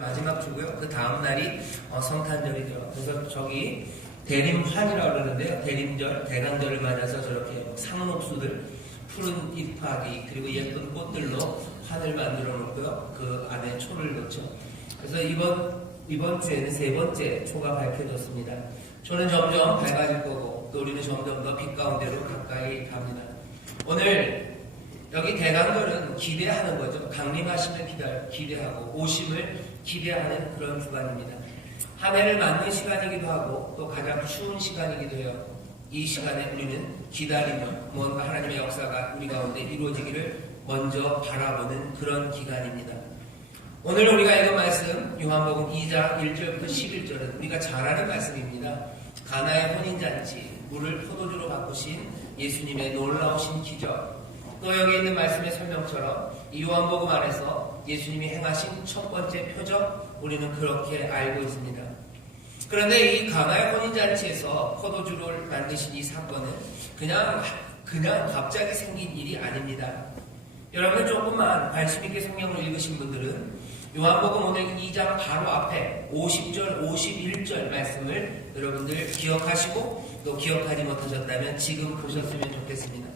마지막 주고요. 그 다음 날이 성탄절이죠. 그래서 저기 대림환이라고 그러는데요. 대림절, 대강절을 맞아서 저렇게 상록수들, 푸른 잎하기, 그리고 예쁜 꽃들로 환을 만들어 놓고요. 그 안에 초를 넣죠. 그래서 이번 주에는 세 번째 초가 밝혀졌습니다. 초는 점점 밝아질 거고, 또 우리는 점점 더 빛 가운데로 가까이 갑니다. 오늘 여기 대강절은 기대하는 거죠. 강림하심을 기대하고 오심을 기대하는 그런 주간입니다. 한 해를 맞는 시간이기도 하고 또 가장 추운 시간이기도 해요. 이 시간에 우리는 기다리며 뭔가 하나님의 역사가 우리 가운데 이루어지기를 먼저 바라보는 그런 기간입니다. 오늘 우리가 읽은 말씀 요한복음 2장 1절부터 11절은 우리가 잘 아는 말씀입니다. 가나의 혼인잔치, 물을 포도주로 바꾸신 예수님의 놀라우신 기적, 또 여기 있는 말씀의 설명처럼 이 요한복음 안에서 예수님이 행하신 첫 번째 표적, 우리는 그렇게 알고 있습니다. 그런데 이 가나의 혼인잔치에서 포도주를 만드신 이 사건은 그냥 갑자기 생긴 일이 아닙니다. 여러분 조금만 관심 있게 성경을 읽으신 분들은 요한복음 오늘 2장 바로 앞에 50절, 51절 말씀을 여러분들 기억하시고 또 기억하지 못하셨다면 지금 보셨으면 좋겠습니다.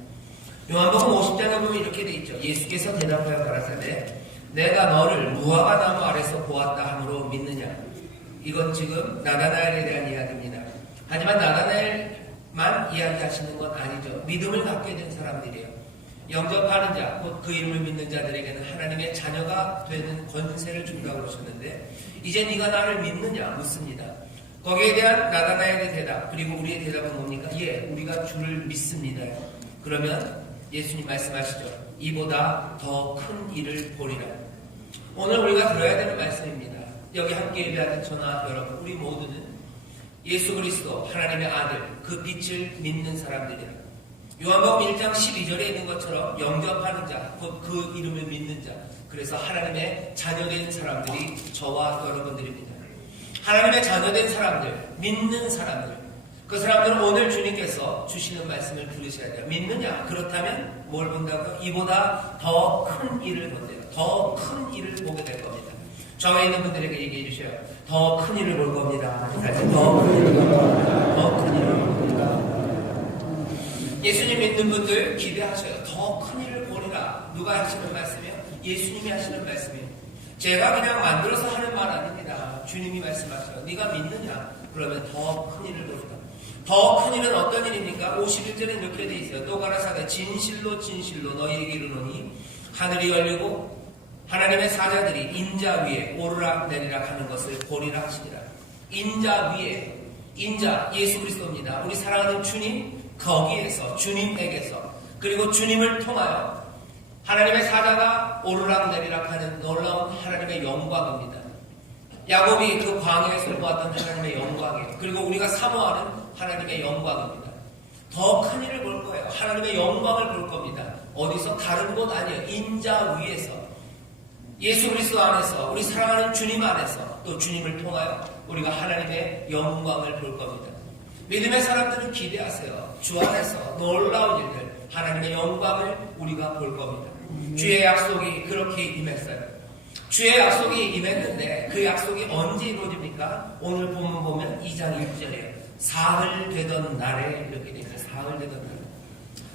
요한복음 50장에 보면 이렇게 돼 있죠. 예수께서 대답하여 가라사대 내가 너를 무화과 나무 아래서 보았다 함으로 믿느냐. 이건 지금 나다나엘에 대한 이야기입니다. 하지만 나다나엘만 이야기하시는 건 아니죠. 믿음을 갖게 된 사람들이에요. 영접하는 자, 곧 그 이름을 믿는 자들에게는 하나님의 자녀가 되는 권세를 준다고 그러셨는데 이제 네가 나를 믿느냐 묻습니다. 거기에 대한 나다나엘의 대답, 그리고 우리의 대답은 뭡니까? 예, 우리가 주를 믿습니다. 그러면 예수님 말씀하시죠. 이보다 더 큰 일을 보리라. 오늘 우리가 들어야 되는 말씀입니다. 여기 함께 예배하는 저나 여러분, 우리 모두는 예수 그리스도 하나님의 아들, 그 빛을 믿는 사람들이라. 요한복음 1장 12절에 있는 것처럼 영접하는 자, 곧 그 이름을 믿는 자, 그래서 하나님의 자녀된 사람들이 저와 여러분들입니다. 하나님의 자녀된 사람들, 믿는 사람들, 그 사람들은 오늘 주님께서 주시는 말씀을 들으셔야 돼요. 믿느냐? 그렇다면 뭘 본다고요? 이보다 더 큰 일을 본대요. 더 큰 일을 보게 될 겁니다. 저에 있는 분들에게 얘기해 주셔요. 더 큰 일을 볼 겁니다. 더 큰 일을 볼 겁니다. 더 큰 일을 볼 겁니다. 예수님 믿는 분들 기대하셔요. 더 큰 일을 보리라. 누가 하시는 말씀이에요? 예수님이 하시는 말씀이에요. 제가 그냥 만들어서 하는 말 아닙니다. 주님이 말씀하셔요. 네가 믿느냐? 그러면 더 큰 일을 보리라. 더 큰 일은 어떤 일입니까? 51절에 이렇게 돼 있어요. 또 가라사대 진실로 진실로 너희에게 이르노니 하늘이 열리고 하나님의 사자들이 인자 위에 오르락 내리락 하는 것을 보리라 하시니라. 인자 위에, 인자 예수 그리스도입니다. 우리 사랑하는 주님, 거기에서 주님에게서 그리고 주님을 통하여 하나님의 사자가 오르락 내리락 하는 놀라운 하나님의 영광입니다. 야곱이 그 광야에서 보았던 하나님의 영광이에요. 그리고 우리가 사모하는 하나님의 영광입니다. 더 큰 일을 볼 거예요. 하나님의 영광을 볼 겁니다. 어디서? 다른 곳 아니에요. 인자 위에서, 예수 그리스도 안에서, 우리 사랑하는 주님 안에서, 또 주님을 통하여 우리가 하나님의 영광을 볼 겁니다. 믿음의 사람들은 기대하세요. 주 안에서 놀라운 일들, 하나님의 영광을 우리가 볼 겁니다. 주의 약속이 그렇게 임했어요. 주의 약속이 임했는데 그 약속이 언제 이루어집니까? 오늘 본문 보면 2장 1절에 사흘 되던 날에 이렇게 되어 있어요. 사흘 되던 날.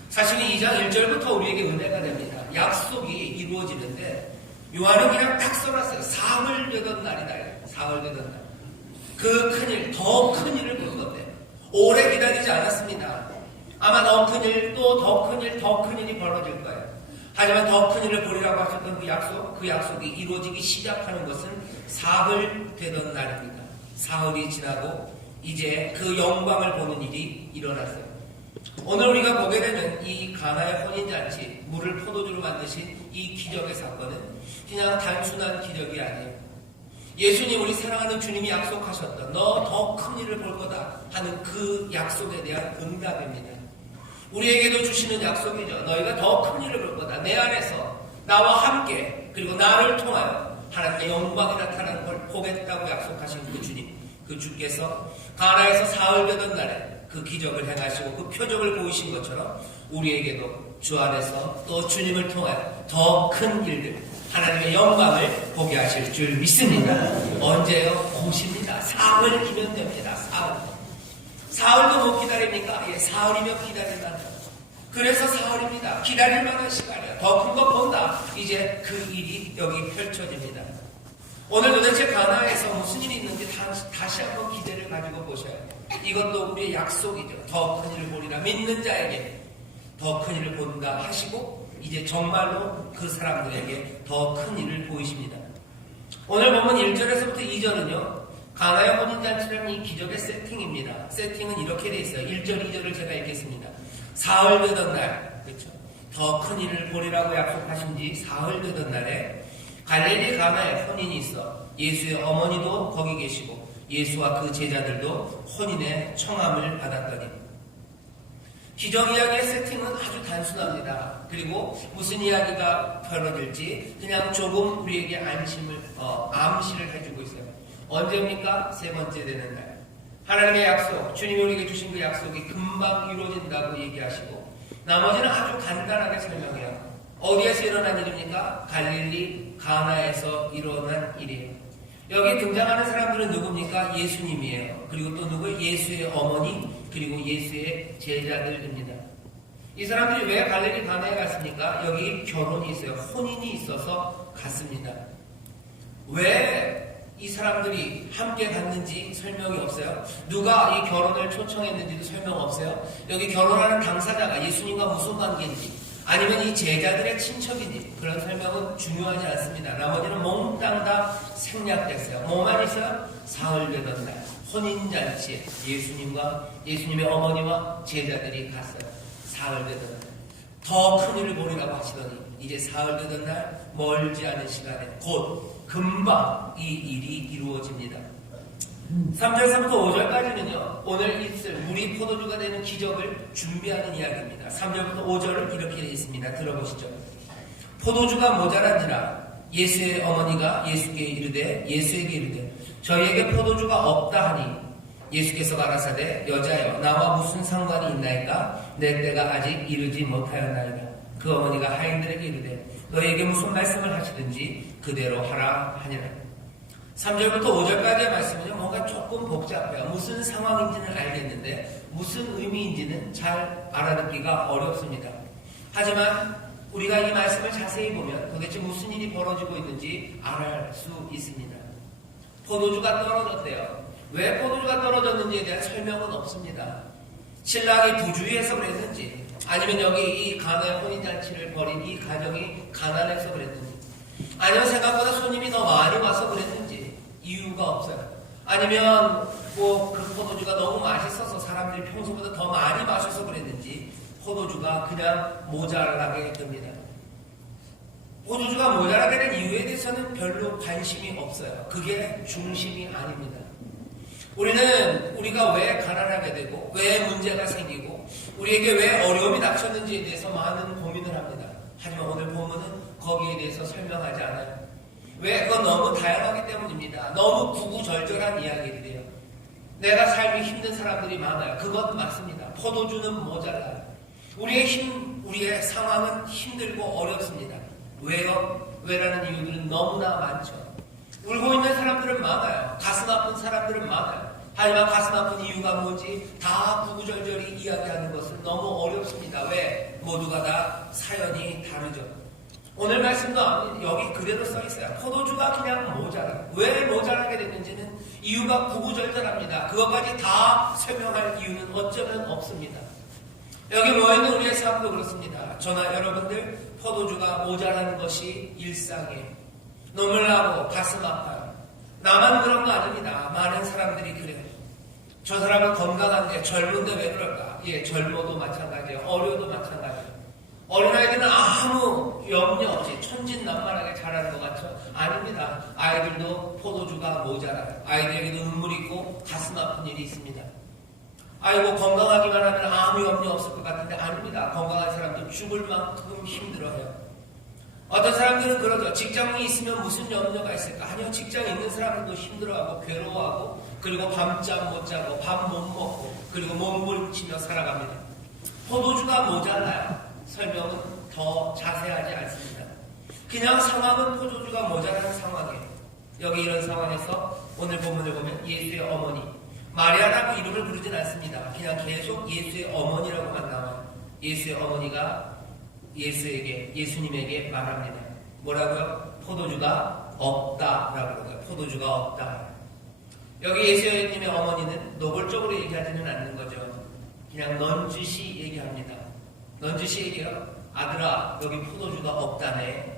사실 이 2장 1절부터 우리에게 은혜가 됩니다. 약속이 이루어지는데 요한은 그냥 딱 써놨어요. 사흘 되던 날이다. 사흘 되던 날. 그 큰일, 더 큰 일을 볼 건데 오래 기다리지 않았습니다. 아마 더 큰 일, 또 더 큰 일, 더 큰 일이 벌어질 거예요. 하지만 더 큰 일을 보리라고 하셨던 그 약속이 이루어지기 시작하는 것은 사흘 되던 날입니다. 사흘이 지나고 이제 그 영광을 보는 일이 일어났어요. 오늘 우리가 보게 되는 이 가나의 혼인잔치, 물을 포도주로 만드신 이 기적의 사건은 그냥 단순한 기적이 아니에요. 예수님, 우리 사랑하는 주님이 약속하셨던 너 더 큰 일을 볼 거다 하는 그 약속에 대한 응답입니다. 우리에게도 주시는 약속이죠. 너희가 더 큰 일을 볼 거다. 내 안에서 나와 함께 그리고 나를 통하여 하나님의 영광이 나타나는 걸 보겠다고 약속하신 그 주님, 그 주께서 가나에서 사흘 되던 날에 그 기적을 행하시고 그 표적을 보이신 것처럼 우리에게도 주 안에서 또 주님을 통하여 더 큰 일들, 하나님의 영광을 보게 하실 줄 믿습니다. 언제요? 곧입니다. 사흘이면 됩니다. 사흘도 못 기다립니까? 예, 사흘이면 기다린다. 그래서 사흘입니다. 기다릴 만한 시간이야. 더 큰 거 본다. 이제 그 일이 여기 펼쳐집니다. 오늘 도대체 가나에서 무슨 일이 있는지 다시 한번 기대를 가지고 보셔야 돼요. 이것도 우리의 약속이죠. 더 큰 일을 보리라. 믿는 자에게 더 큰 일을 본다 하시고 이제 정말로 그 사람들에게 더 큰 일을 보이십니다. 오늘 보면 1절에서부터 2절은요. 가나의 혼인잔치라는 이 기적의 세팅입니다. 세팅은 이렇게 돼 있어요. 1절, 2절을 제가 읽겠습니다. 사흘 되던 날, 그렇죠? 더 큰 일을 보리라고 약속하신 지 사흘 되던 날에 갈릴리 가나에 혼인이 있어 예수의 어머니도 거기 계시고 예수와 그 제자들도 혼인의 청함을 받았더니 기적 이야기의 세팅은 아주 단순합니다. 그리고 무슨 이야기가 벌어질지 그냥 조금 우리에게 암시를 해주고 있어요. 언제입니까? 세 번째 되는 날. 하나님의 약속, 주님이 우리에게 주신 그 약속이 금방 이루어진다고 얘기하시고 나머지는 아주 간단하게 설명해요. 어디에서 일어난 일입니까? 갈릴리 가나에서 일어난 일이에요. 여기 등장하는 사람들은 누굽니까? 예수님이에요. 그리고 또 누구예요? 예수의 어머니 그리고 예수의 제자들입니다. 이 사람들이 왜 갈릴리 가나에 갔습니까? 여기 결혼이 있어요. 혼인이 있어서 갔습니다. 왜 이 사람들이 함께 갔는지 설명이 없어요. 누가 이 결혼을 초청했는지도 설명 없어요. 여기 결혼하는 당사자가 예수님과 무슨 관계인지 아니면 이 제자들의 친척인지 그런 설명은 중요하지 않습니다. 나머지는 몽땅 다 생략됐어요. 뭐만 있어요? 사흘 되던 날 혼인잔치에 예수님의 어머니와 제자들이 갔어요. 사흘 되던 날 더 큰 일을 보리라고 하시더니 이제 사흘 되던 날 멀지 않은 시간에 곧 금방 이 일이 이루어집니다. 3절부터 5절까지는요. 오늘 있을 물이 포도주가 되는 기적을 준비하는 이야기입니다. 3절부터 5절은 이렇게 되어 있습니다. 들어보시죠. 포도주가 모자란지라 예수의 어머니가 예수에게 이르되 저희에게 포도주가 없다 하니 예수께서 가라사대 여자여 나와 무슨 상관이 있나이까 내 때가 아직 이르지 못하였나이다. 그 어머니가 하인들에게 이르되 너희에게 무슨 말씀을 하시든지 그대로 하라 하니라. 3절부터 5절까지의 말씀은요, 뭔가 조금 복잡해요. 무슨 상황인지는 알겠는데, 무슨 의미인지는 잘 알아듣기가 어렵습니다. 하지만, 우리가 이 말씀을 자세히 보면 도대체 무슨 일이 벌어지고 있는지 알 수 있습니다. 포도주가 떨어졌대요. 왜 포도주가 떨어졌는지에 대한 설명은 없습니다. 신랑이 부주의해서 그랬는지, 아니면 여기 이 가나의 혼인잔치를 벌인 이 가정이 가난해서 그랬는지, 아니면 생각보다 손님이 더 많이 와서 그랬는지 이유가 없어요. 아니면 그 포도주가 너무 맛있어서 사람들이 평소보다 더 많이 마셔서 그랬는지 포도주가 그냥 모자라게 됩니다. 포도주가 모자라게 된 이유에 대해서는 별로 관심이 없어요. 그게 중심이 아닙니다. 우리가 왜 가난하게 되고 왜 문제가 생기고 우리에게 왜 어려움이 닥쳤는지에 대해서 많은 고민을 합니다. 하지만 오늘 본문은 거기에 대해서 설명하지 않아요. 왜? 그건 너무 다양하기 때문입니다. 너무 구구절절한 이야기들이에요. 내가 삶이 힘든 사람들이 많아요. 그건 맞습니다. 포도주는 모자라요. 우리의 상황은 힘들고 어렵습니다. 왜요? 왜라는 이유들은 너무나 많죠. 울고 있는 사람들은 많아요. 가슴 아픈 사람들은 많아요. 하지만 가슴 아픈 이유가 뭔지 다 구구절절히 이야기하는 것은 너무 어렵습니다. 왜? 모두가 다 사연이 다르죠. 오늘 말씀도 여기 그대로 써 있어요. 포도주가 그냥 모자라요. 왜 모자라게 됐는지는 이유가 구구절절합니다. 그것까지 다 설명할 이유는 어쩌면 없습니다. 여기 모여있는 우리의 삶도 그렇습니다. 저나 여러분들 포도주가 모자라는 것이 일상이에요. 눈물 나고 가슴 아파요. 나만 그런 거 아닙니다. 많은 사람들이 그래요. 저 사람은 건강한데 젊은데 왜 그럴까? 예, 젊어도 마찬가지예요. 어려도 마찬가지예요. 어린아이들은 아무 염려 없이 천진난만하게 자라는 것 같죠? 아닙니다. 아이들도 포도주가 모자라요. 아이들에게도 눈물이 있고 가슴 아픈 일이 있습니다. 아이고 건강하기만 하면 아무 염려 없을 것 같은데 아닙니다. 건강한 사람도 죽을 만큼 힘들어해요. 어떤 사람들은 그러죠. 직장이 있으면 무슨 염려가 있을까? 아니요. 직장에 있는 사람들도 힘들어하고 괴로워하고 그리고 밤잠 못 자고 밥 못 먹고 그리고 몸부림치며 살아갑니다. 포도주가 모자라요. 설명은 더 자세하지 않습니다. 그냥 상황은 포도주가 모자라는 상황이에요. 여기 이런 상황에서 오늘 본문을 보면 예수의 어머니, 마리아라고 이름을 부르진 않습니다. 그냥 계속 예수의 어머니라고만 나와요. 예수의 어머니가 예수님에게 말합니다. 뭐라고요? 포도주가 없다라고 그러고요. 포도주가 없다. 여기 예수님의 어머니는 노골적으로 얘기하지는 않는 거죠. 그냥 넌지시 얘기합니다. 넌지시 얘기해요. 아들아, 여기 포도주가 없다네.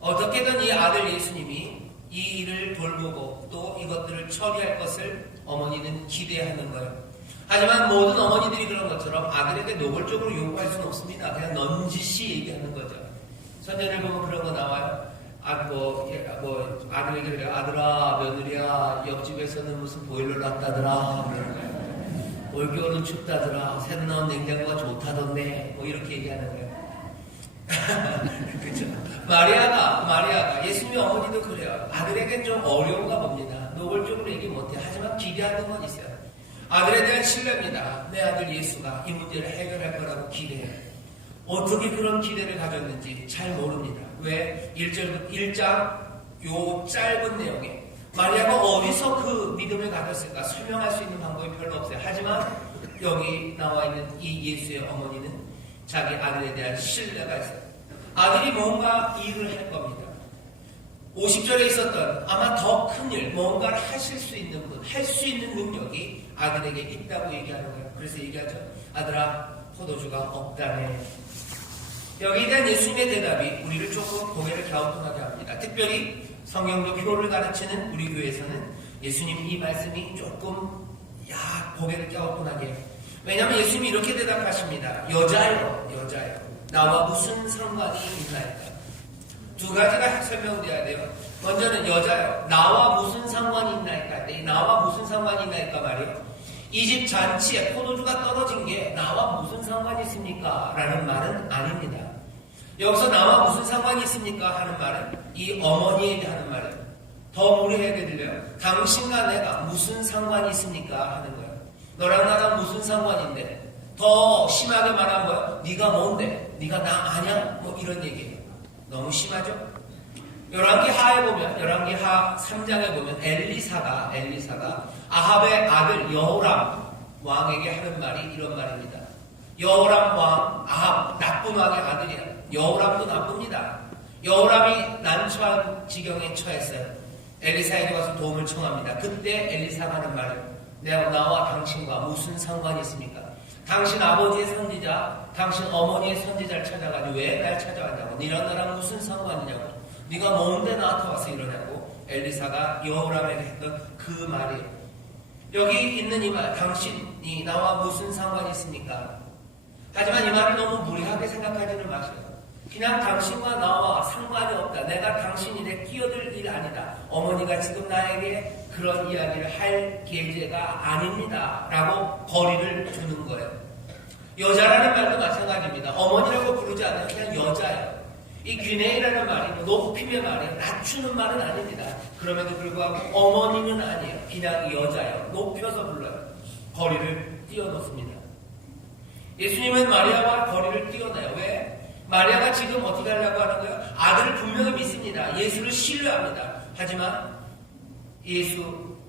어떻게든 이 아들 예수님이 이 일을 돌보고 또 이것들을 처리할 것을 어머니는 기대하는 거예요. 하지만 모든 어머니들이 그런 것처럼 아들에게 노골적으로 요구할 수는 없습니다. 그냥 넌지시 얘기하는 거죠. 선전을 보면 그런 거 나와요. 아들에게 그래, 아들아, 며느리야, 옆집에서는 무슨 보일러 놨다더라. 그러는 거예요. 올겨울은 춥다더라. 새로 나온 냉장고가 좋다던데. 뭐 이렇게 얘기하는 거예요. 그렇죠. 마리아가 예수님의 어머니도 그래요. 아들에겐 좀 어려운가 봅니다. 노골적으로 얘기 못해. 하지만 기대하는 건 있어요. 아들에 대한 신뢰입니다. 내 아들 예수가 이 문제를 해결할 거라고 기대해요. 어떻게 그런 기대를 가졌는지 잘 모릅니다. 왜? 1장 요 짧은 내용에 마리아가 어디서 그 믿음을 가졌을까 설명할 수 있는 방법이 별로 없어요. 하지만 여기 나와 있는 이 예수의 어머니는 자기 아들에 대한 신뢰가 있어요. 아들이 뭔가 일을 할 겁니다. 50절에 있었던 아마 더 큰 일, 뭔가를 하실 수 있는 분, 할 수 있는 능력이 아들에게 있다고 얘기하는 거예요. 그래서 얘기하죠. 아들아, 포도주가 없다네. 여기에 대한 예수님의 대답이 우리를 조금 고개를 갸우뚱하게 합니다. 특별히 성경적 효를 가르치는 우리 교회에서는 예수님 이 말씀이 조금 고개를 갸우뚱하게 해요. 왜냐하면 예수님이 이렇게 대답하십니다. 여자요. 나와 무슨 상관이 있나이까? 두 가지가 설명돼야 돼요. 먼저는 여자요. 나와 무슨 상관이 있나이까? 나와 무슨 상관이 있나이까 말이에요. 이 집 잔치에 포도주가 떨어진 게 나와 무슨 상관이 있습니까? 라는 말은 아닙니다. 여기서 나와 무슨 상관이 있습니까? 하는 말은 이 어머니에게 하는 말은 더 무례하게 들려요. 당신과 내가 무슨 상관이 있습니까? 하는 거예요. 너랑 나랑 무슨 상관인데? 더 심하게 말하면 뭐야? 네가 뭔데? 네가 나 아냐? 뭐 이런 얘기예요. 너무 심하죠? 열왕기하 3장에 보면 엘리사가 아합의 아들 여호람 왕에게 하는 말이 이런 말입니다. 여호람 왕, 아합 나쁜 왕의 아들이야. 여호람도 나쁩니다. 여호람이 난처한 지경에 처했어요. 엘리사에게 와서 도움을 청합니다. 그때 엘리사가 하는 말은 나와 당신과 무슨 상관이 있습니까? 당신 아버지의 선지자, 당신 어머니의 선지자를 찾아가지고 왜 날 찾아왔냐고, 너랑 나랑 무슨 상관이냐고, 네가 뭔데 나한테 와서 이러냐고 엘리사가 여호람에게 했던 그 말이에요. 여기 있는 이 말, 당신이 나와 무슨 상관이 있습니까? 하지만 이 말을 너무 무리하게 생각하지는 마세요. 그냥 당신과 나와 상관이 없다. 내가 당신 일에 끼어들 일 아니다. 어머니가 지금 나에게 그런 이야기를 할 계제가 아닙니다. 라고 거리를 두는 거예요. 여자라는 말도 마찬가지입니다. 어머니라고 부르지 않아요. 그냥 여자예요. 이 귀내이라는 말이 높임의 말이에요. 낮추는 말은 아닙니다. 그럼에도 불구하고 어머니는 아니에요. 그냥 여자예요. 높여서 불러요. 거리를 띄워놓습니다. 예수님은 마리아와 거리를 띄워놔요. 왜? 마리아가 지금 어떻게 하려고 하는 거예요? 아들을 분명히 믿습니다. 예수를 신뢰합니다. 하지만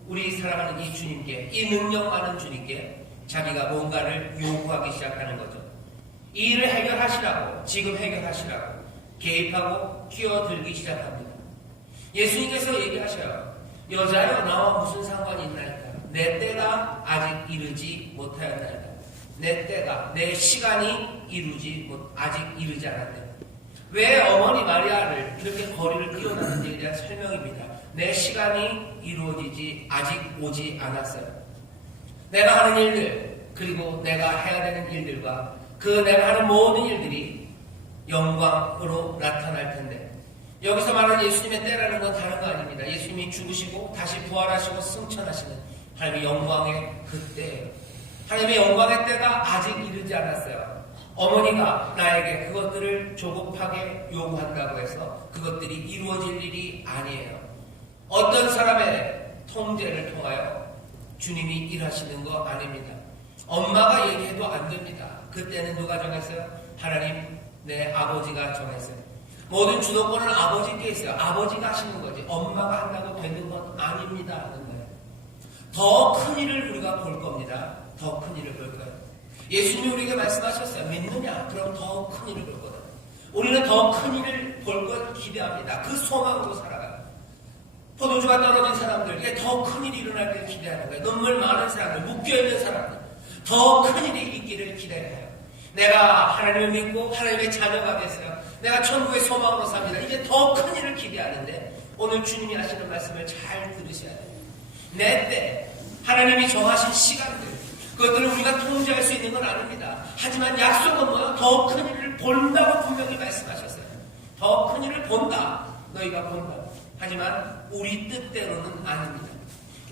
우리 사랑하는 이 주님께, 이 능력 많은 주님께 자기가 뭔가를 요구하기 시작하는 거죠. 이 일을 해결하시라고, 지금 해결하시라고 개입하고 끼어들기 시작합니다. 예수님께서 얘기하셔요. 여자여, 나와 무슨 상관이 있나이까? 내 때가 아직 이르지 못하였나이까? 내 시간이 아직 이르지 않았대. 왜 어머니 마리아를 이렇게 거리를 띄워놨는지에 대한 설명입니다. 내 시간이 이루어지지 아직 오지 않았어요. 내가 하는 일들, 그리고 내가 해야 되는 일들과 내가 하는 모든 일들이 영광으로 나타날 텐데, 여기서 말하는 예수님의 때라는 건 다른 거 아닙니다. 예수님이 죽으시고 다시 부활하시고 승천하시는 하나님의 영광의 그때예요. 하나님의 영광의 때가 아직 이르지 않았어요. 어머니가 나에게 그것들을 조급하게 요구한다고 해서 그것들이 이루어질 일이 아니에요. 어떤 사람의 통제를 통하여 주님이 일하시는 거 아닙니다. 엄마가 얘기해도 안 됩니다. 그때는 누가 정했어요? 하나님, 내 아버지가 정했어요. 모든 주도권은 아버지께 있어요. 아버지가 하시는 거지. 엄마가 한다고 되는 건 아닙니다 하는 거예요. 더 큰 일을 우리가 볼 겁니다. 더 큰 일을 볼 거예요. 예수님이 우리에게 말씀하셨어요. 믿느냐? 그럼 더 큰 일을 볼 거다. 우리는 더 큰 일을 볼 걸 기대합니다. 그 소망으로 살아가요. 포도주가 떨어진 사람들에게 더 큰 일이 일어날 걸 기대하는 거예요. 눈물 많은 사람들, 묶여있는 사람들, 더 큰 일이 있기를 기대해요. 내가 하나님을 믿고 하나님의 자녀가 됐어요. 내가 천국의 소망으로 삽니다. 이제 더 큰 일을 기대하는데 오늘 주님이 하시는 말씀을 잘 들으셔야 돼요. 내 때 하나님이 정하신 시간들, 그것들을 우리가 통제할 수 있는 건 아닙니다. 하지만 약속은 뭐야? 더 큰 일을 본다고 분명히 말씀하셨어요. 더 큰 일을 본다. 너희가 본다. 하지만 우리 뜻대로는 아닙니다.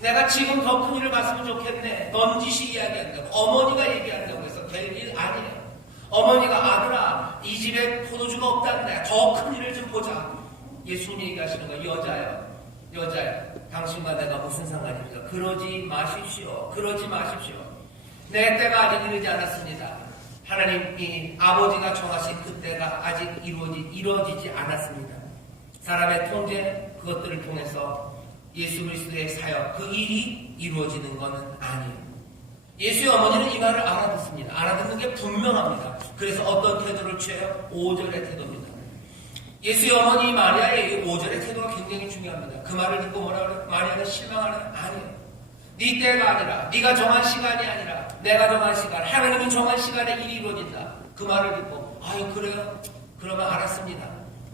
내가 지금 더 큰 일을 봤으면 좋겠네. 넌지시 이야기한다고, 어머니가 얘기한다고 해서 될 일 아니에요. 어머니가 아들아, 이 집에 포도주가 없다는데 더 큰 일을 좀 보자. 예수님이 얘기하시는 거, 여자요. 당신과 내가 무슨 상관입니까? 그러지 마십시오. 내 때가 아직 이르지 않았습니다. 하나님이 아버지가 정하신 그 때가 아직 이루어지지 않았습니다. 사람의 통제, 그것들을 통해서 예수 그리스도의 사역, 그 일이 이루어지는 것은 아니에요. 예수의 어머니는 이 말을 알아듣습니다. 알아듣는 게 분명합니다. 그래서 어떤 태도를 취해요? 5절의 태도입니다. 예수의 어머니 마리아의 5절의 태도가 굉장히 중요합니다. 그 말을 듣고 뭐라 그래요? 마리아는 실망하나요? 아니에요. 네 때가 아니라, 네가 정한 시간이 아니라 내가 정한 시간, 하나님이 정한 시간에 일이 이루어진다. 그 말을 듣고 아유 그래요? 그러면 알았습니다.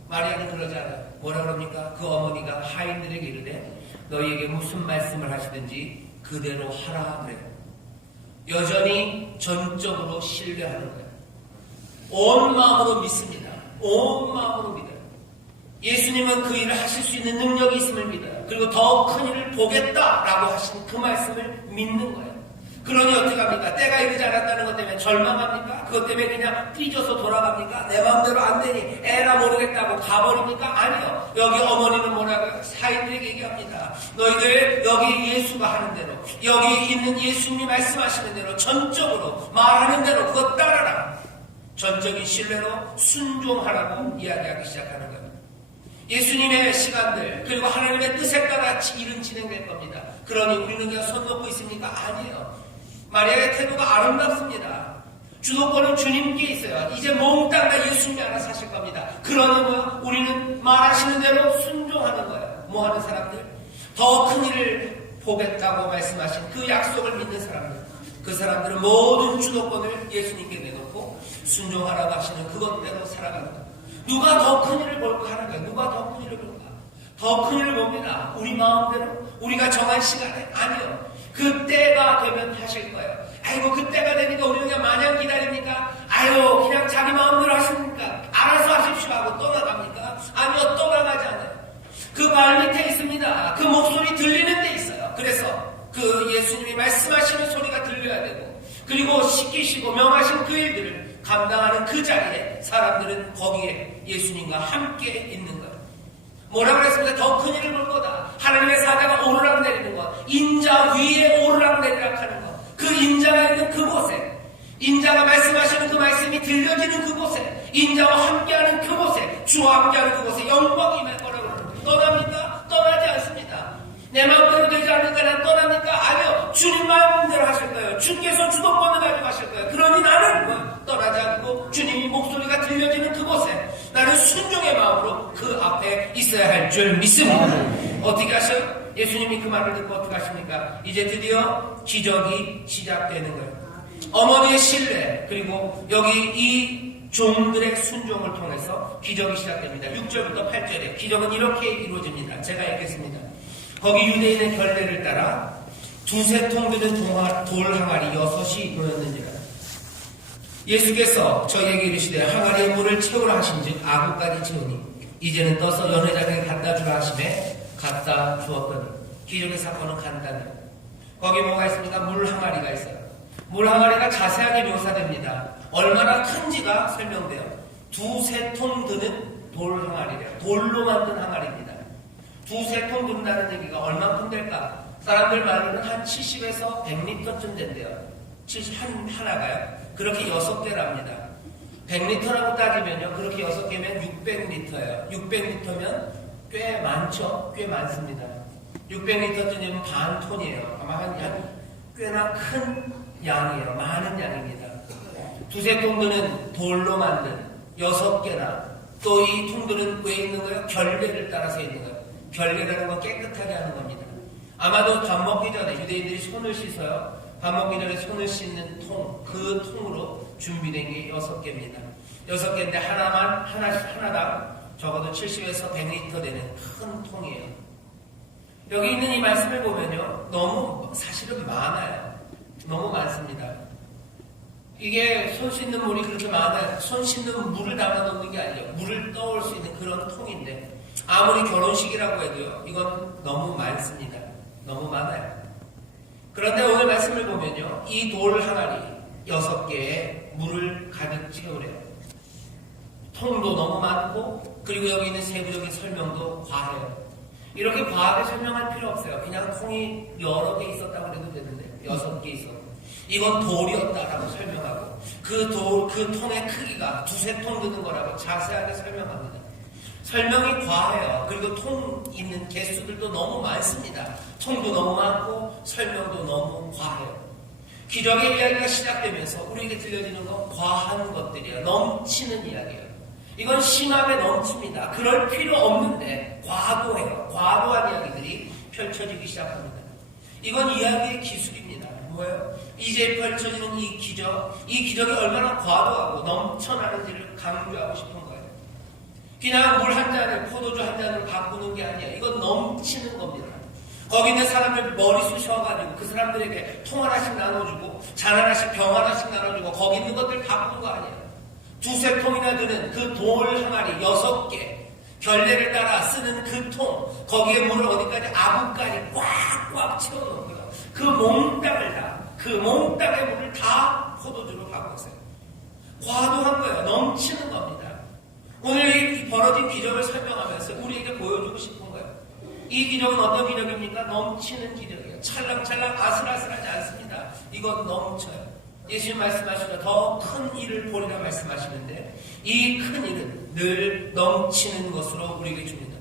마리아는 그러지 않아요. 뭐라 그럽니까? 그 어머니가 하인들에게 이르되 너희에게 무슨 말씀을 하시든지 그대로 하라 그래요. 여전히 전적으로 신뢰하는 거예요. 온 마음으로 믿습니다. 온 마음으로 믿어요. 예수님은 그 일을 하실 수 있는 능력이 있음을 믿어요. 그리고 더 큰 일을 보겠다라고 하신 그 말씀을 믿는 거예요. 그러니 어떻게 합니까? 때가 이르지 않았다는 것 때문에 절망합니까? 그것 때문에 그냥 삐져서 돌아갑니까? 내 마음대로 안 되니 에라 모르겠다고 가버립니까? 아니요. 여기 어머니는 뭐라고요? 사인들에게 얘기합니다. 너희들 여기 예수가 하는 대로, 여기 있는 예수님이 말씀하시는 대로 전적으로 말하는 대로 그것 따라라. 전적인 신뢰로 순종하라고 이야기하기 시작하는 거예요. 예수님의 시간들, 그리고 하나님의 뜻에 따라 일은 진행될 겁니다. 그러니 우리는 그냥 손 놓고 있습니까? 아니에요. 마리아의 태도가 아름답습니다. 주도권은 주님께 있어요. 이제 몽땅 다 예수님이 알아서 하실 겁니다. 그러니 뭐요? 우리는 말하시는 대로 순종하는 거예요. 뭐 하는 사람들? 더 큰 일을 보겠다고 말씀하신 그 약속을 믿는 사람들. 그 사람들은 모든 주도권을 예수님께 내놓고 순종하라고 하시는 그것대로 살아가는 거예요. 누가 더 큰 일을 볼까 하는 거예요. 누가 더 큰 일을 볼까? 더 큰 일을 봅니다. 우리 마음대로, 우리가 정한 시간에. 아니요. 그때가 되면 하실 거예요. 아이고 그때가 되니까 우리는 그냥 마냥 기다립니까? 아유 그냥 자기 마음대로 하십니까? 알아서 하십시오 하고 떠나갑니까? 아니요, 떠나가지 않아요. 그 발밑에 있습니다. 그 목소리 들리는 데 있어요. 그래서 그 예수님이 말씀하시는 소리가 들려야 되고, 그리고 시키시고 명하신 그 일들을 감당하는 그 자리에 사람들은 거기에 예수님과 함께 있는 거예요. 뭐라고 그랬습니까? 더 큰 일을 볼 거다. 하나님의 사자가 오르락 내리는 것, 인자 위에 오르락 내리락 하는 것, 그 인자가 있는 그곳에, 인자가 말씀하시는 그 말씀이 들려지는 그곳에, 인자와 함께하는 그곳에, 주와 함께하는 그곳에 영광이 임할 거라고 그러는 거예요. 떠납니까? 떠나지 않습니다. 내 마음대로 되지 않으니까 난 떠납니까? 아니요. 주님 마음대로 하실 거예요. 주께서 주도권을 가지고 하실 거예요. 그러니 나는 떠나지 않고 주님이 목소리가 들려지는 그곳에 나는 순종의 마음으로 그 앞에 있어야 할 줄 믿습니다. 어떻게 하셔요? 예수님이 그 말을 듣고 어떻게 하십니까? 이제 드디어 기적이 시작되는 거예요. 어머니의 신뢰, 그리고 여기 이 종들의 순종을 통해서 기적이 시작됩니다. 6절부터 8절에 기적은 이렇게 이루어집니다. 제가 읽겠습니다. 거기 유대인의 결례를 따라 두세 통 드는 돌 항아리 6이 놓였는지라. 예수께서 저희에게 이르시되 항아리에 물을 채우라 하신즉 아구까지 채우니 이제는 떠서 연회장에게 갖다 주라 하심에 갖다 주었더니. 기적의 사건은 간단해요. 거기 뭐가 있습니까? 물 항아리가 있어요. 물 항아리가 자세하게 묘사됩니다. 얼마나 큰지가 설명돼요. 두세 통 드는 돌 항아리래요. 돌로 만든 항아리입니다. 두세 통 든다는 얘기가 얼만큼 될까? 사람들 말로는 한 70에서 100리터쯤 된대요. 하나가요. 그렇게 6개랍니다. 100리터라고 따지면요. 그렇게 6개면 600리터예요. 600리터면 꽤 많죠? 꽤 많습니다. 600리터쯤이면 반 톤이에요. 아마 한 꽤나 큰 양이에요. 많은 양입니다. 두세 통들은 돌로 만든 6개나 또 이 통들은 왜 있는 거예요? 결례를 따라서 있는 거예요. 결례라는 건 깨끗하게 하는 겁니다. 아마도 밥 먹기 전에 유대인들이 손을 씻어요. 밥 먹기 전에 손을 씻는 통, 그 통으로 준비된 게 6개입니다. 6개인데 하나당 적어도 70에서 100리터 되는 큰 통이에요. 여기 있는 이 말씀을 보면요. 너무 사실은 많아요. 너무 많습니다. 이게 손 씻는 물이 그렇게 많아요. 손 씻는 물을 담아놓는 게 아니에요. 물을 떠올 수 있는 그런 통인데 아무리 결혼식이라고 해도요. 이건 너무 많습니다. 너무 많아요. 그런데 오늘 말씀을 보면요. 이 돌 항아리 6개에 물을 가득 채우래요. 통도 너무 많고 그리고 여기 있는 세부적인 설명도 과해요. 이렇게 과하게 설명할 필요 없어요. 그냥 통이 여러 개 있었다고 해도 되는데 6개 있었고 이건 돌이었다라고 설명하고 그 통의 크기가 두세 통 드는 거라고 자세하게 설명합니다. 설명이 과해요. 그리고 통 있는 개수들도 너무 많습니다. 통도 너무 많고 설명도 너무 과해요. 기적의 이야기가 시작되면서 우리에게 들려지는 건 과한 것들이에요. 넘치는 이야기예요. 이건 심하게 넘칩니다. 그럴 필요 없는데 과도해요. 과도한 이야기들이 펼쳐지기 시작합니다. 이건 이야기의 기술입니다. 뭐예요? 이제 펼쳐지는 이 기적이 얼마나 과도하고 넘쳐나는지를 강조하고 싶은 거예요. 그냥 물 한 잔을, 포도주 한 잔을 바꾸는 게 아니에요. 이건 넘치는 겁니다. 거기 있는 사람들 머리 쑤셔가지고 그 사람들에게 통 하나씩 나눠주고 잔 하나씩 병 하나씩 나눠주고 거기 있는 것들 바꾼 거 아니에요. 두세 통이나 드는 그 돌 항아리 6개 결례를 따라 쓰는 그 통 거기에 물을 어디까지 아구까지 꽉꽉 채워놓은 거예요. 그 몽땅의 물을 다 포도주로 바꿨어요. 과도한 거예요. 넘치는 겁니다. 오늘 이 벌어진 기적을 설명하면서 우리에게 보여주고 싶은 거예요. 이 기적은 어떤 기적입니까? 넘치는 기적이에요. 찰랑찰랑 아슬아슬하지 않습니다. 이건 넘쳐요. 예수님 말씀하시죠. 더 큰 일을 보리라 말씀하시는데 이 큰 일은 늘 넘치는 것으로 우리에게 줍니다.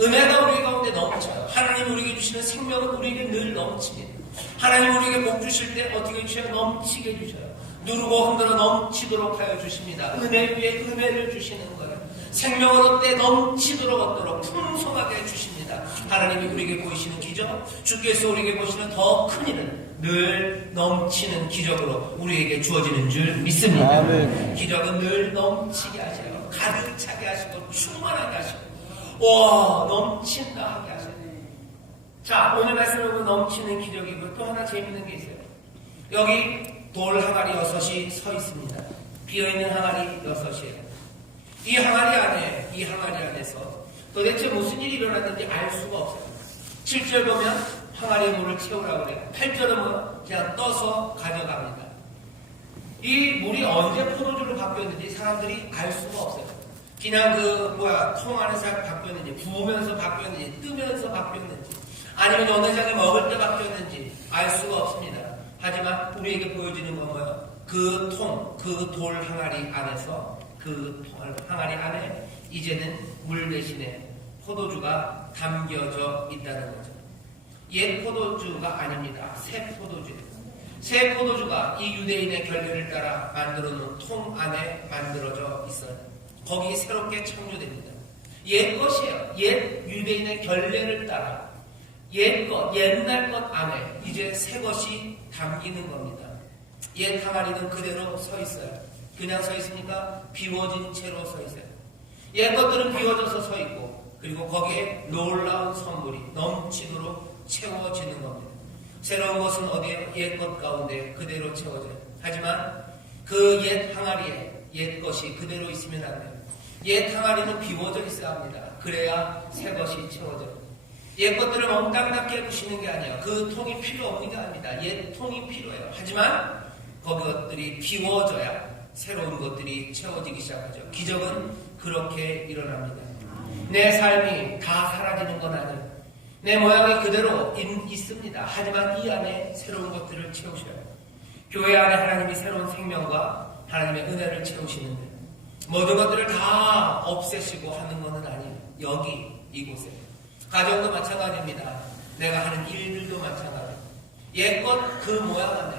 은혜가 우리 가운데 넘쳐요. 하나님 우리에게 주시는 생명은 우리에게 늘 넘칩니다. 하나님 우리에게 복 주실 때 어떻게 주셔요? 넘치게 주셔요. 누르고 흔들어 넘치도록 하여 주십니다. 은혜 위에 은혜를 주시는 거예요. 생명을 얻되 넘치도록 얻도록 풍성하게 주십니다. 하나님이 우리에게 보이시는 기적, 주께서 우리에게 보시는 더 큰 일은 늘 넘치는 기적으로 우리에게 주어지는 줄 믿습니다. 아멘. 기적은 늘 넘치게 하셔요. 가득 차게 하시고 충만하게 하시고 넘친다 하게 하셔요. 자, 오늘 말씀을 보면 넘치는 기적이고 또 하나 재밌는 게 있어요. 여기 돌 항아리 6이 서 있습니다. 비어있는 항아리 6이에요. 이 항아리 안에서 도대체 무슨 일이 일어났는지 알 수가 없어요. 7절 보면 항아리에 물을 채우라고 그래요. 8절은 뭐 그냥 떠서 가져갑니다. 이 물이 언제 포도주로 바뀌었는지 사람들이 알 수가 없어요. 그냥 통 안에서 바뀌었는지, 부으면서 바뀌었는지, 뜨면서 바뀌었는지, 아니면 어느 장에 먹을 때 바뀌었는지 알 수가 없습니다. 하지만 우리에게 보여지는 건 뭐예요? 그 돌 항아리 안에서 그 항아리 안에 이제는 물 대신에 포도주가 담겨져 있다는 거죠. 옛 포도주가 아닙니다. 새 포도주예요. 새 포도주가 이 유대인의 결례를 따라 만들어 놓은 통 안에 만들어져 있어요. 거기 새롭게 창조됩니다. 옛 것이에요. 옛 유대인의 결례를 따라 옛날 것 안에 이제 새 것이 담기는 겁니다. 옛 항아리는 그대로 서 있어요. 그냥 서 있습니까? 비워진 채로 서 있어요. 옛 것들은 비워져서 서 있고 그리고 거기에 놀라운 선물이 넘치도록 채워지는 겁니다. 새로운 것은 어디에? 옛 것 가운데 그대로 채워져요. 하지만 그 옛 항아리에 옛 것이 그대로 있으면 안 돼요. 옛 항아리는 비워져 있어야 합니다. 그래야 새 것이 채워져요. 옛 것들을 몽땅답게 해주시는 게 아니에요. 그 통이 필요 없는 게 아닙니다. 옛 통이 필요해요. 하지만 그것들이 비워져야 새로운 것들이 채워지기 시작하죠. 기적은 그렇게 일어납니다. 내 삶이 다 사라지는 건 아니에요. 내 모양이 그대로 있습니다. 하지만 이 안에 새로운 것들을 채우셔요. 교회 안에 하나님이 새로운 생명과 하나님의 은혜를 채우시는데 모든 것들을 다 없애시고 하는 것은 아니에요. 여기 이곳에 가정도 마찬가지입니다. 내가 하는 일들도 마찬가지예요. 옛것 그 모양 안에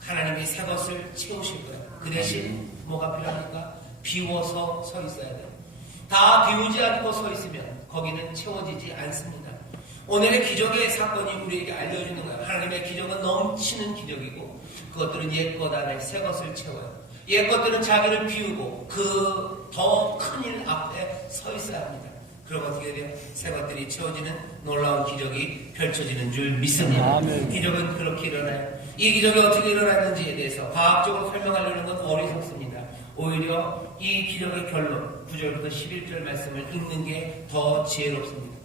하나님이 새 것을 채우실 거예요. 그 대신 뭐가 필요합니까? 비워서 서 있어야 돼요. 다 비우지 않고 서 있으면 거기는 채워지지 않습니다. 오늘의 기적의 사건이 우리에게 알려주는 거예요. 하나님의 기적은 넘치는 기적이고 그것들은 옛것 안에 새 것을 채워요. 옛것들은 자기를 비우고 그 더 큰 일 앞에 서 있어야 합니다. 그럼 어떻게 돼요? 새 것들이 채워지는 놀라운 기적이 펼쳐지는 줄 믿습니다. 아멘. 기적은 그렇게 일어나요. 이 기적이 어떻게 일어났는지에 대해서 과학적으로 설명하려는 건 어리석습니다. 오히려 이 기적의 결론 9절부터 11절 말씀을 읽는 게 더 지혜롭습니다.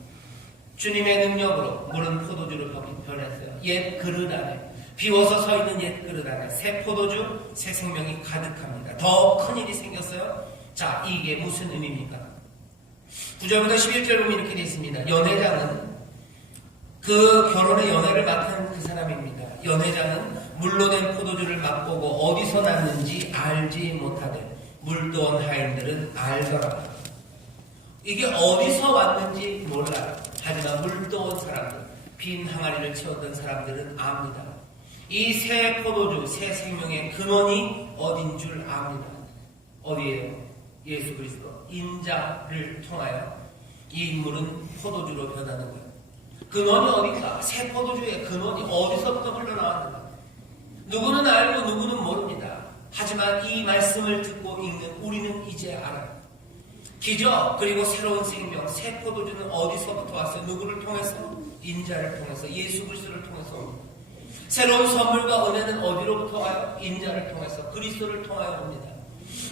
주님의 능력으로 물은 포도주로 변했어요. 옛 그릇 안에 비워서 서 있는 옛 그릇 안에 새 포도주, 새 생명이 가득합니다. 더 큰 일이 생겼어요. 자, 이게 무슨 의미입니까? 9절부터 11절 보면 이렇게 되어 있습니다. 연회장은 그 결혼의 연회를 맡은 그 사람입니다. 연회장은 물로 된 포도주를 맛보고 어디서 났는지 알지 못하되 물도온 하인들은 알더라. 이게 어디서 왔는지 몰라요. 하지만 물도온 사람들, 빈 항아리를 채웠던 사람들은 압니다. 이 새 포도주, 새 생명의 근원이 어딘 줄 압니다. 어디예요? 예수 그리스도 인자를 통하여 이 인물은 포도주로 변하는 거예요. 근원이 어딘가? 새 포도주의 근원이 어디서부터 흘러나왔는가? 누구는 알고 누구는 모릅니다. 하지만 이 말씀을 듣고 읽는 우리는 이제 알아요. 기적 그리고 새로운 생명, 새 포도주는 어디서부터 왔어요? 누구를 통해서? 인자를 통해서, 예수 그리스도를 통해서 옵니다. 새로운 선물과 은혜는 어디로부터 와요? 인자를 통해서, 그리스도를 통하여 옵니다.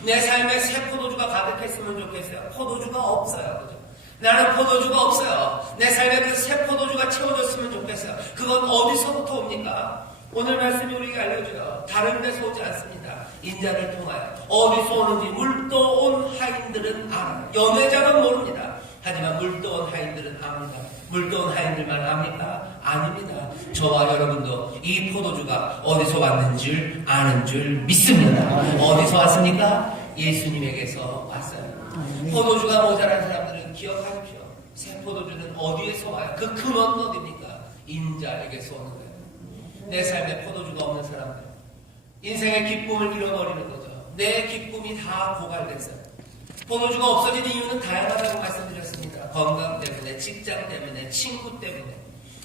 내 삶에 새 포도주가 가득했으면 좋겠어요. 포도주가 없어요. 그죠? 나는 포도주가 없어요. 내 삶에 그 새 포도주가 채워졌으면 좋겠어요. 그건 어디서부터 옵니까? 오늘 말씀이 우리에게 알려줘요. 다른 데서 오지 않습니다. 인자를 통하여. 어디서 오는지 물도온 하인들은 알아요. 연회장은 모릅니다. 하지만 물도온 하인들은 압니다. 물도온 하인들만 압니까? 아닙니다. 저와 여러분도 이 포도주가 어디서 왔는지 아는 줄 믿습니다. 어디서 왔습니까? 예수님에게서 왔어요. 포도주가 모자란 사람들은 기억하십시오. 새 포도주는 어디에서 와요? 그 근원은 어디입니까? 인자에게서 오는 거예요. 내 삶에 포도주가 없는 사람들, 인생의 기쁨을 잃어버리는 거죠. 내 기쁨이 다 고갈됐어요. 포도주가 없어진 이유는 다양하다고 말씀드렸습니다. 건강 때문에, 직장 때문에, 친구 때문에,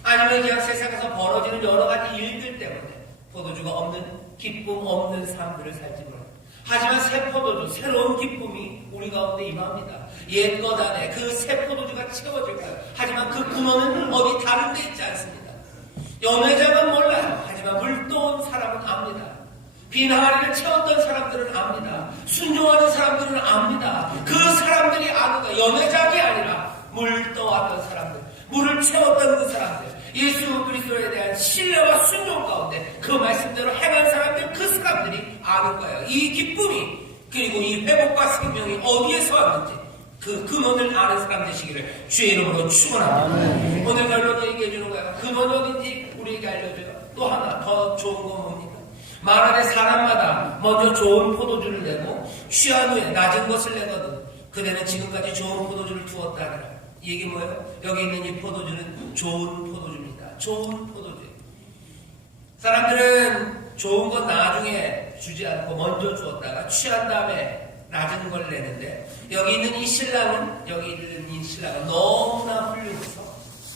아니면 그냥 세상에서 벌어지는 여러 가지 일들 때문에 포도주가 없는, 기쁨 없는 삶들을 살지 몰라요. 하지만 새 포도주, 새로운 기쁨이 우리 가운데 임합니다. 옛것 안에 그 새 포도주가 채워질 거예요. 하지만 그 근원은 어디 다른 데 있지 않습니다. 연회장은 몰라요. 하지만 물도온 사람은 압니다. 빈 항아리를 채웠던 사람들은 압니다. 순종하는 사람들은 압니다. 그 사람들이 아는 거예요. 연회장이 아니라 물 떠왔던 사람들, 물을 채웠던 그 사람들, 예수 그리스도에 대한 신뢰와 순종 가운데 그 말씀대로 행한 사람들, 그 사람들이 아는 거예요. 이 기쁨이 그리고 이 회복과 생명이 어디에서 왔는지 그 근원을 아는 사람 되시기를 주의 이름으로 축원합니다. 오늘 결론을 얘기해 주는 거예요. 근원이 어딘지 우리에게 알려줘요. 또 하나 더 좋은 건 뭡니까? 말하는 사람마다 먼저 좋은 포도주를 내고 취한 후에 낮은 것을 내거든 그대는 지금까지 좋은 포도주를 두었다 하니라. 이게 뭐예요? 여기 있는 이 포도주는 좋은 포도주입니다. 좋은 포도주예요. 사람들은 좋은 건 나중에 주지 않고 먼저 주었다가 취한 다음에 낮은 걸 내는데 여기 있는 이 신랑은 너무나 훌륭해서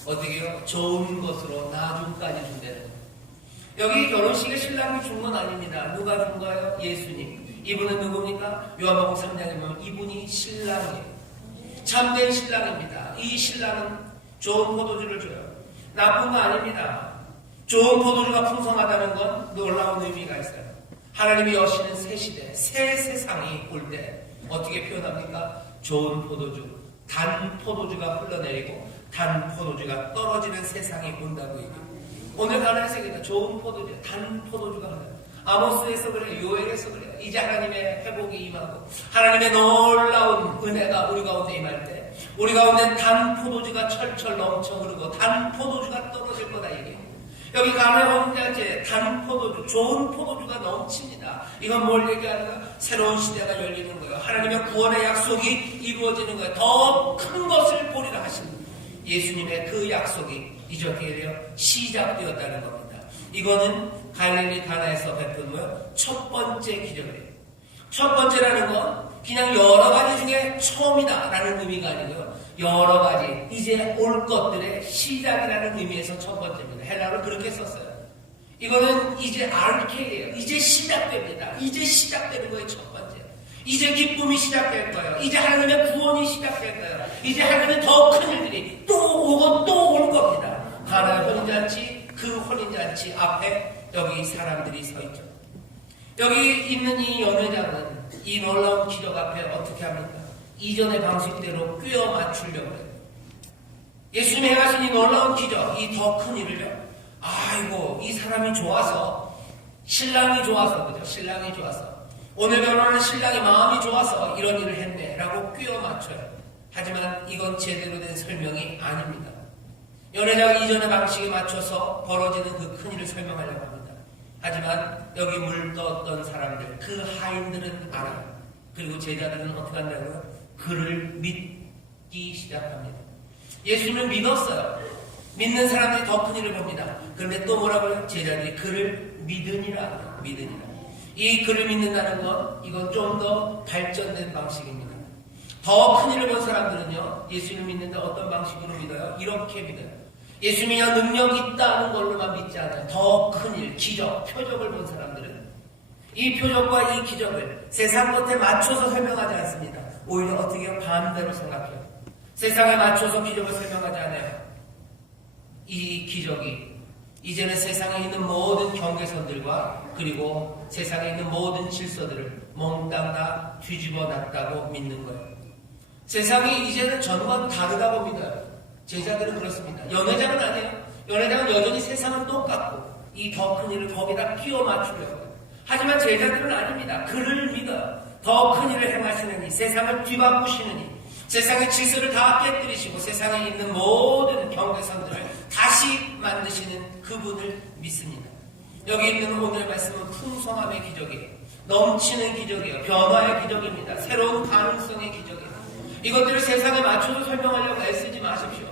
어떻게 해요? 좋은 것으로 나중까지 준다는 거예요. 여기 결혼식에 신랑이 준 건 아닙니다. 누가 준 거예요? 예수님. 이분은 누굽니까? 요한복음 3장에 보면 이분이 신랑이에요. 참된 신랑입니다. 이 신랑은 좋은 포도주를 줘요. 나쁜 거 아닙니다. 좋은 포도주가 풍성하다는 건 놀라운 의미가 있어요. 하나님이 여시는 새 시대, 새 세상이 올 때 어떻게 표현합니까? 좋은 포도주, 단 포도주가 흘러내리고 단 포도주가 떨어지는 세상이 온다고 얘기해요. 오늘 가나안 세계가 좋은 포도주, 단 포도주가 흘러요. 아모스에서 그래요. 요엘에서 그래요. 이제 하나님의 회복이 임하고 하나님의 놀라운 은혜가 우리 가운데 임할 때 우리 가운데 단 포도주가 철철 넘쳐 흐르고 단 포도주가 떨어질 거다 얘기해요. 여기 가나 혼자제 단 포도주, 좋은 포도주가 넘칩니다. 이건 뭘 얘기하는가? 새로운 시대가 열리는 거예요. 하나님의 구원의 약속이 이루어지는 거예요. 더 큰 것을 보리라 하시는 예수님의 그 약속이 이제 어떻게 돼요? 시작되었다는 겁니다. 이거는 갈릴리 가나에서 베푼 뭐예요? 첫 번째 기적이에요. 첫 번째라는 건 그냥 여러 가지 중에 처음이다라는 의미가 아니고요. 여러 가지 이제 올 것들의 시작이라는 의미에서 첫 번째입니다. 헬라어로 그렇게 썼어요. 이거는 이제 아르케예요. 이제 시작됩니다. 이제 시작되는 거예요. 첫 번째. 이제 기쁨이 시작될 거예요. 이제 하나님의 구원이 시작될 거예요. 이제 하나님의 더 큰 일들이 또 오고 또 올 겁니다. 가나의 혼인잔치, 그 혼인잔치 앞에 여기 사람들이 서 있죠. 여기 있는 이 연회장은 이 놀라운 기적 앞에 어떻게 합니까? 이전의 방식대로 꿰어 맞추려고 해요. 예수님이 행하신 이 놀라운 기적, 이 더 큰 일을요. 아이고, 이 사람이 좋아서, 신랑이 좋아서, 그죠? 신랑이 좋아서. 오늘 결혼하는 신랑이 마음이 좋아서 이런 일을 했네. 라고 꿰어 맞춰요. 하지만 이건 제대로 된 설명이 아닙니다. 연회장 이전의 방식에 맞춰서 벌어지는 그 큰 일을 설명하려고 합니다. 하지만 여기 물떴던 사람들, 그 하인들은 알아요. 그리고 제자들은 어떻게 한다고요? 그를 믿기 시작합니다. 예수님을 믿었어요. 믿는 사람들이 더 큰 일을 봅니다. 그런데 또 뭐라고요? 제자들이 그를 믿으니라. 믿으니라. 이 그를 믿는다는 건 이건 좀 더 발전된 방식입니다. 더 큰 일을 본 사람들은요, 예수님을 믿는다 어떤 방식으로 믿어요? 이렇게 믿어요. 예수님이 능력이 있다는 걸로만 믿지 않아요. 더 큰 일, 기적, 표적을 본 사람들은 이 표적과 이 기적을 세상 것에 맞춰서 설명하지 않습니다. 오히려 어떻게 해요? 반대로 생각해요. 세상에 맞춰서 기적을 설명하지 않아요. 이 기적이 이제는 세상에 있는 모든 경계선들과 그리고 세상에 있는 모든 질서들을 몽땅 다 뒤집어 놨다고 믿는 거예요. 세상이 이제는 전과 다르다고 믿어요. 제자들은 그렇습니다. 연회장은 아니에요. 연회장은 여전히 세상은 똑같고 이 더 큰 일을 거기다 끼워 맞추려고 해요. 하지만 제자들은 아닙니다. 그를 믿어요. 더 큰 일을 행하시는 이, 세상을 뒤바꾸시는 이, 세상의 질서를 다 깨뜨리시고 세상에 있는 모든 경계선들을 다시 만드시는 그분을 믿습니다. 여기 있는 오늘의 말씀은 풍성함의 기적이에요. 넘치는 기적이에요. 변화의 기적입니다. 새로운 가능성의 기적이에요. 이것들을 세상에 맞춰서 설명하려고 애쓰지 마십시오.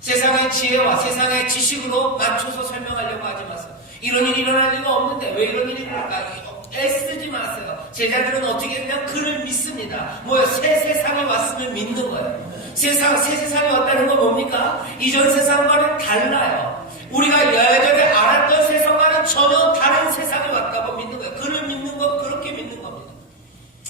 세상의 지혜와 세상의 지식으로 맞춰서 설명하려고 하지 마세요. 이런 일이 일어날 리가 없는데 왜 이런 일이 일어날까? 애쓰지 마세요. 제자들은 어떻게 그냥 그를 믿습니다. 뭐요? 새 세상이 왔으면 믿는 거예요. 새 세상이 왔다는 건 뭡니까? 이전 세상과는 달라요. 우리가 예전에 알았던 세상과는 전혀 다른 세상이 왔다고 믿는 거예요. 그를 믿는 건 그렇게 믿는 겁니다.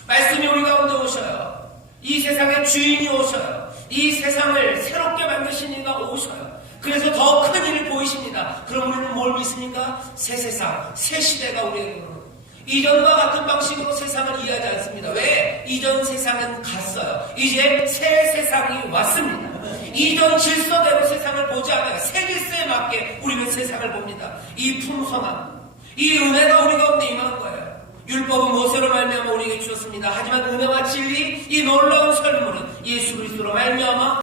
말씀이 우리 가운데 오셔요. 이 세상의 주인이 오셔요. 이 세상을 새롭게 만드신 이가 오셔요. 그래서 더 큰 일을 보이십니다. 그럼 우리는 뭘 믿습니까? 새 세상, 새 시대가 우리에게 오는 거예요. 이전과 같은 방식으로 세상을 이해하지 않습니다. 왜? 이전 세상은 갔어요. 이제 새 세상이 왔습니다. 이전 질서대로 세상을 보지 않아요. 새 질서에 맞게 우리는 세상을 봅니다. 이 풍성함, 이 은혜가 우리 가운데 임한 거예요. 율법은 모세로 말미암아 우리에게 주셨습니다. 하지만 은혜와 진리, 이 놀라운 설물은 예수 그리스도로 말미암아